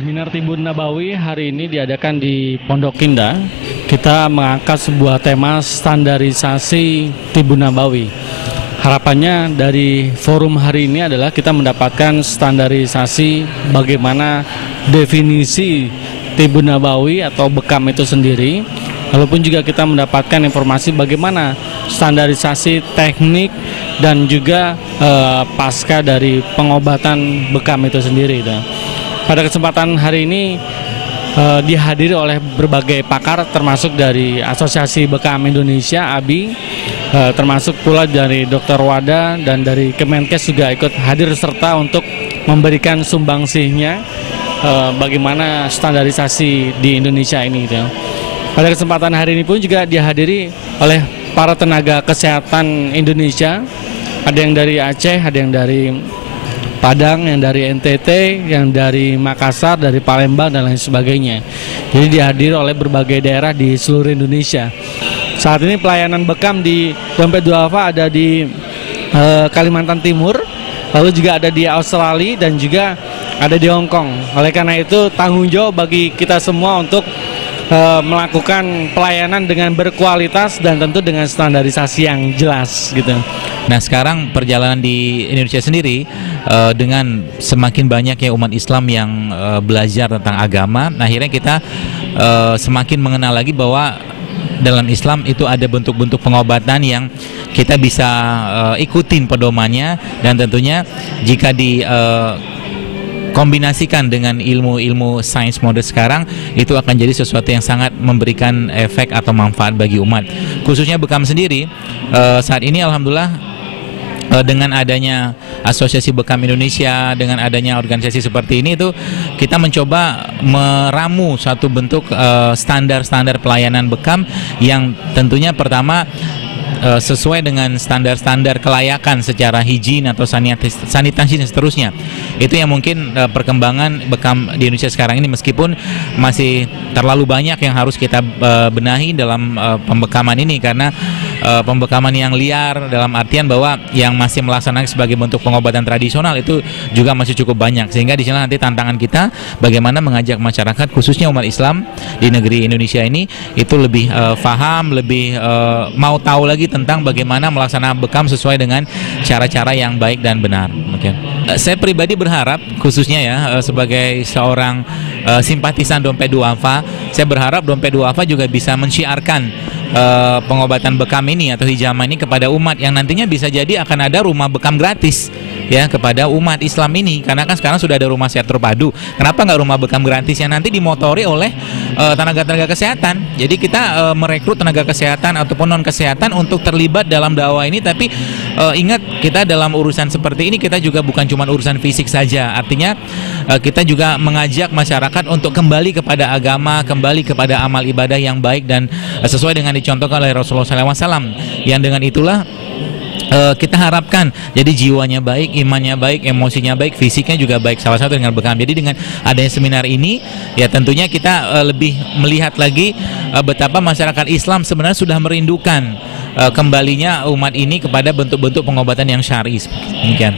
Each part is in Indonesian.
Seminar Timbun Nabawi hari ini diadakan di Pondok Indah. Kita mengangkat sebuah tema standarisasi Timbun Nabawi. Harapannya dari forum hari ini adalah kita mendapatkan standarisasi bagaimana definisi Timbun Nabawi atau bekam itu sendiri. Lalu pun juga kita mendapatkan informasi bagaimana standarisasi teknik dan juga pasca dari pengobatan bekam itu sendiri. Pada kesempatan hari ini dihadiri oleh berbagai pakar termasuk dari Asosiasi Bekam Indonesia ABI, termasuk pula dari Dr. Wada dan dari Kemenkes juga ikut hadir serta untuk memberikan sumbangsihnya bagaimana standarisasi di Indonesia ini. Pada kesempatan hari ini pun juga dihadiri oleh para tenaga kesehatan Indonesia, ada yang dari Aceh, ada yang dari Padang, yang dari NTT, yang dari Makassar, dari Palembang dan lain sebagainya. Jadi dihadiri oleh berbagai daerah di seluruh Indonesia. Saat ini pelayanan bekam di Dompet Duafa ada di Kalimantan Timur, lalu juga ada di Australia dan juga ada di Hong Kong. Oleh karena itu tanggung jawab bagi kita semua untuk melakukan pelayanan dengan berkualitas dan tentu dengan standarisasi yang jelas gitu. Nah, sekarang perjalanan di Indonesia sendiri dengan semakin banyak ya umat Islam yang belajar tentang agama, akhirnya kita semakin mengenal lagi bahwa dalam Islam itu ada bentuk-bentuk pengobatan yang kita bisa ikutin pedomannya, dan tentunya jika di kombinasikan dengan ilmu-ilmu sains modern sekarang, itu akan jadi sesuatu yang sangat memberikan efek atau manfaat bagi umat. Khususnya bekam sendiri, saat ini alhamdulillah dengan adanya Asosiasi Bekam Indonesia, dengan adanya organisasi seperti ini, itu kita mencoba meramu satu bentuk standar-standar pelayanan bekam yang tentunya pertama sesuai dengan standar-standar kelayakan secara higien atau sanitasi dan seterusnya. Itu yang mungkin perkembangan bekam di Indonesia sekarang ini, meskipun masih terlalu banyak yang harus kita benahi dalam pembekaman ini, karena pembekaman yang liar dalam artian bahwa yang masih melaksanakan sebagai bentuk pengobatan tradisional itu juga masih cukup banyak, sehingga di sana nanti tantangan kita bagaimana mengajak masyarakat khususnya umat Islam di negeri Indonesia ini itu lebih paham, lebih mau tahu lagi tentang bagaimana melaksanakan bekam sesuai dengan cara-cara yang baik dan benar. Mungkin saya pribadi berharap, khususnya ya sebagai seorang simpatisan Dompet Duafa, saya berharap Dompet Duafa juga bisa mensyiarkan pengobatan bekam ini atau hijama ini kepada umat, yang nantinya bisa jadi akan ada rumah bekam gratis ya kepada umat Islam ini, karena kan sekarang sudah ada rumah sehat terpadu. Kenapa nggak rumah bekam gratis yang nanti dimotori oleh tenaga-tenaga kesehatan? Jadi kita merekrut tenaga kesehatan ataupun non kesehatan untuk terlibat dalam dakwah ini. Tapi ingat, kita dalam urusan seperti ini kita juga bukan cuma urusan fisik saja. Artinya kita juga mengajak masyarakat untuk kembali kepada agama, kembali kepada amal ibadah yang baik dan sesuai dengan dicontohkan oleh Rasulullah SAW. Yang dengan itulah kita harapkan jadi jiwanya baik, imannya baik, emosinya baik, fisiknya juga baik, salah satu dengan bekam. Jadi dengan adanya seminar ini ya tentunya kita lebih melihat lagi betapa masyarakat Islam sebenarnya sudah merindukan kembalinya umat ini kepada bentuk-bentuk pengobatan yang syar'i. Demikian.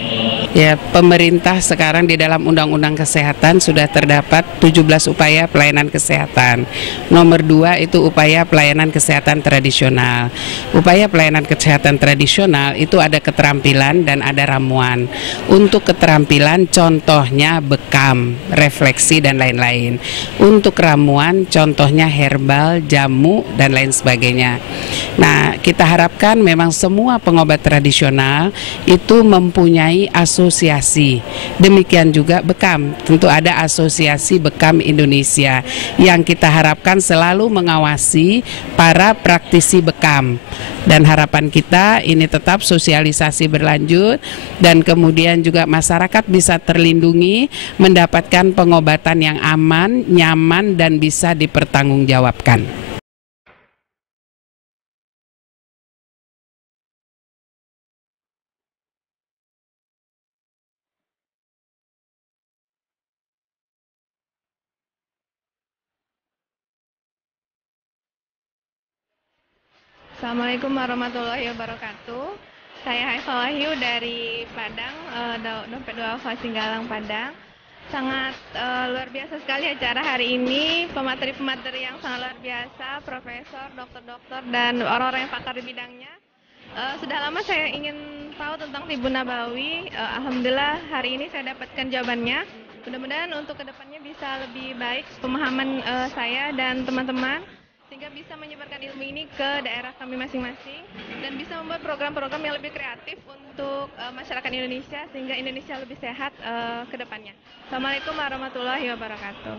Ya, pemerintah sekarang di dalam Undang-Undang Kesehatan sudah terdapat 17 upaya pelayanan kesehatan. Nomor 2 itu upaya pelayanan kesehatan tradisional. Upaya pelayanan kesehatan tradisional itu ada keterampilan dan ada ramuan. Untuk keterampilan contohnya bekam, refleksi dan lain-lain. Untuk ramuan contohnya herbal, jamu dan lain sebagainya. Nah, kita harapkan memang semua pengobat tradisional itu mempunyai asosiasi. Demikian juga bekam, tentu ada Asosiasi Bekam Indonesia yang kita harapkan selalu mengawasi para praktisi bekam. Dan harapan kita ini tetap sosialisasi berlanjut dan kemudian juga masyarakat bisa terlindungi, mendapatkan pengobatan yang aman, nyaman dan bisa dipertanggungjawabkan. Assalamualaikum warahmatullahi wabarakatuh. Saya Haifal Wahyu dari Padang, Dompet Duafa Singgalang Padang. Sangat luar biasa sekali acara hari ini, pemateri-pemateri yang sangat luar biasa, profesor, dokter-dokter, dan orang-orang yang pakar di bidangnya. Sudah lama saya ingin tahu tentang Tibu Nabawi. Alhamdulillah hari ini saya dapatkan jawabannya. Mudah-mudahan untuk kedepannya bisa lebih baik pemahaman saya dan teman-teman, sehingga bisa menyebarkan ilmu ini ke daerah kami masing-masing dan bisa membuat program-program yang lebih kreatif untuk masyarakat Indonesia sehingga Indonesia lebih sehat ke depannya. Assalamualaikum warahmatullahi wabarakatuh.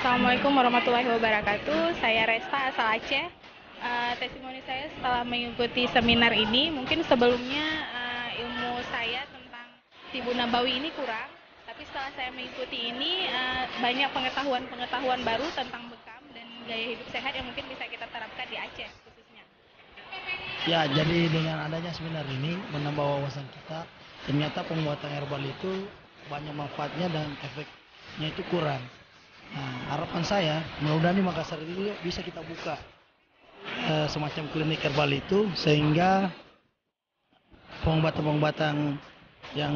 Assalamualaikum warahmatullahi wabarakatuh. Saya Resta asal Aceh. Testimoni saya setelah mengikuti seminar ini, mungkin sebelumnya ilmu saya tentang Tibu Nabawi ini kurang, tapi setelah saya mengikuti ini banyak pengetahuan baru tentang bekam dan gaya hidup sehat yang mungkin bisa kita terapkan di Aceh khususnya. Ya, jadi dengan adanya seminar ini menambah wawasan kita, ternyata pembuatan herbal itu banyak manfaatnya dan efeknya itu kurang. Nah, harapan saya, mudah-mudahan di Makassar itu bisa kita buka semacam klinik herbal itu, sehingga pengobatan-pengobatan yang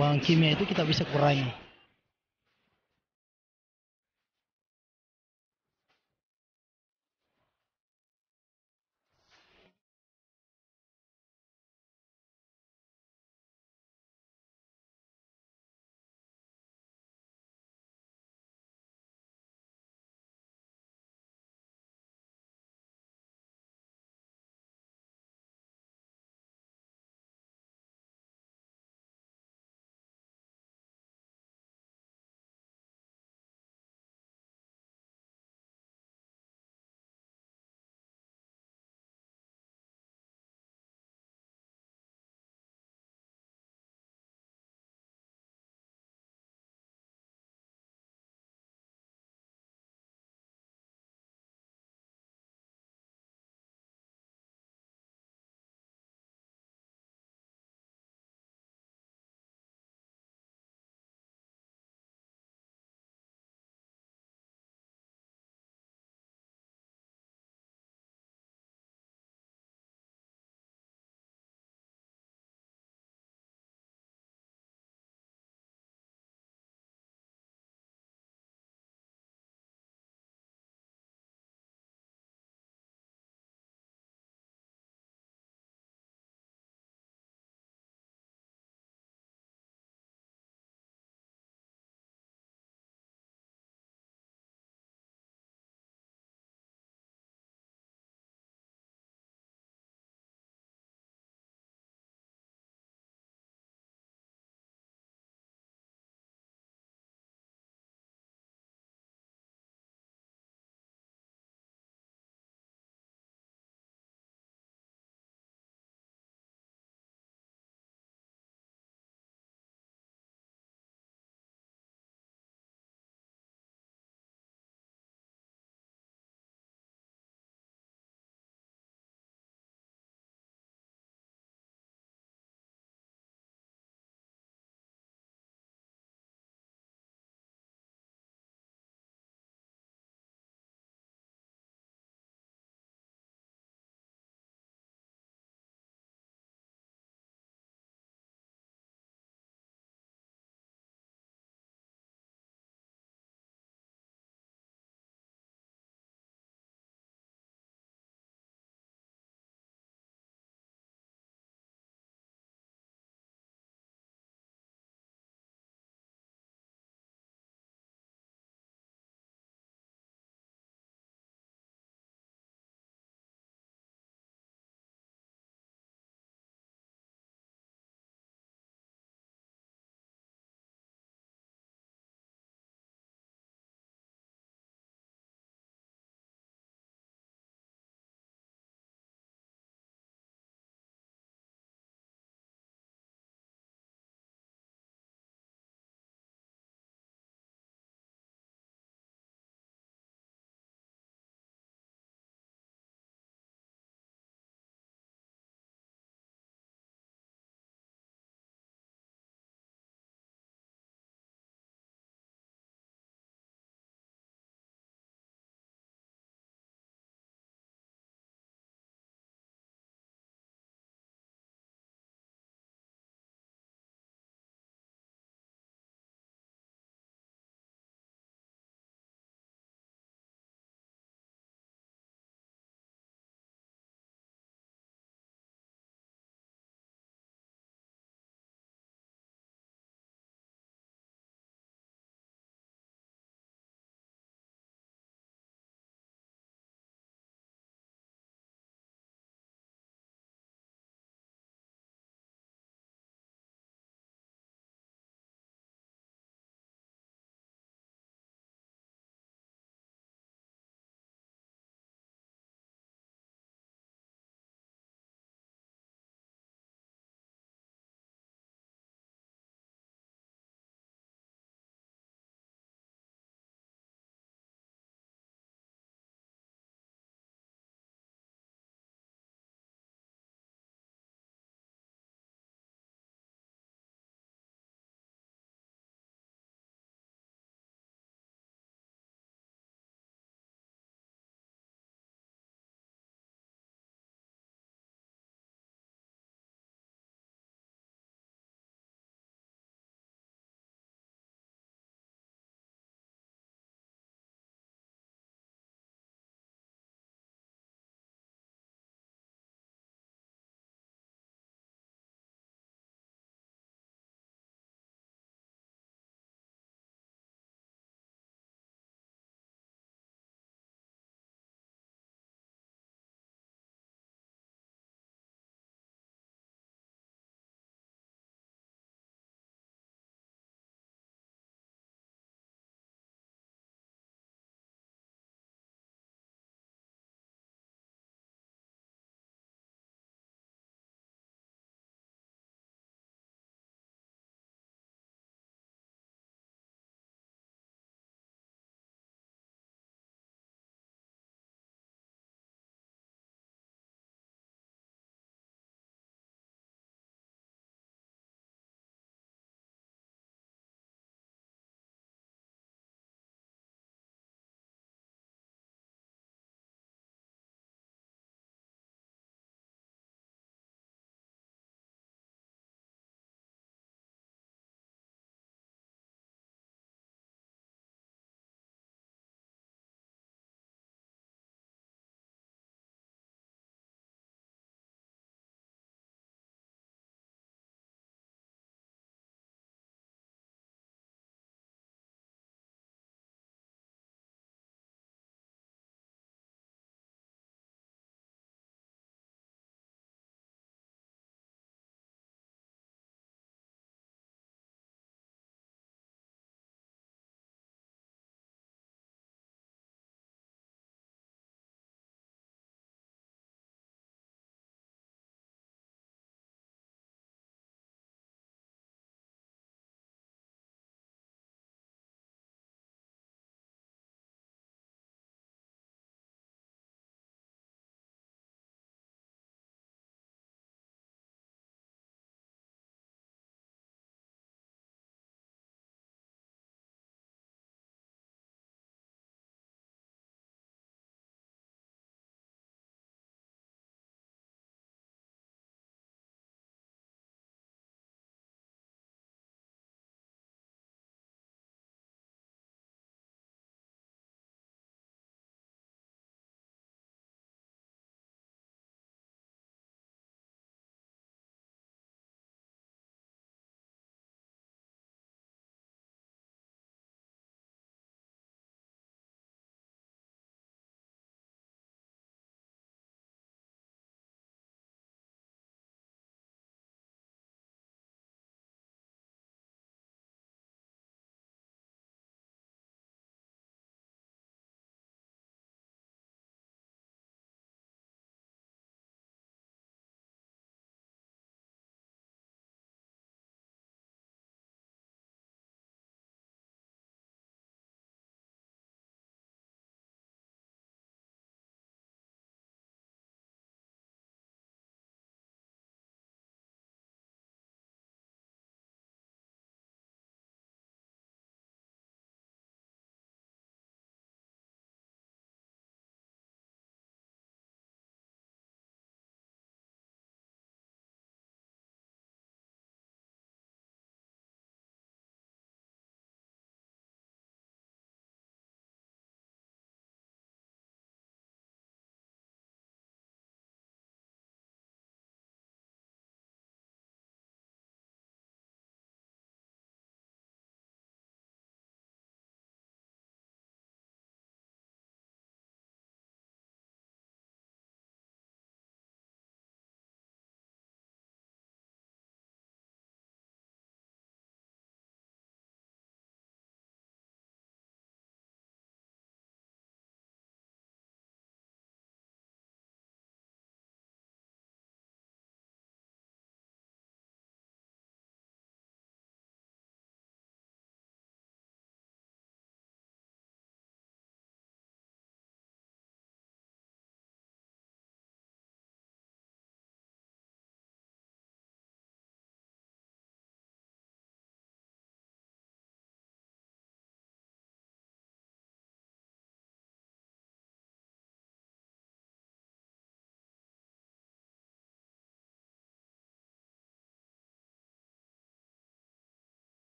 bahan kimia itu kita bisa kurangi.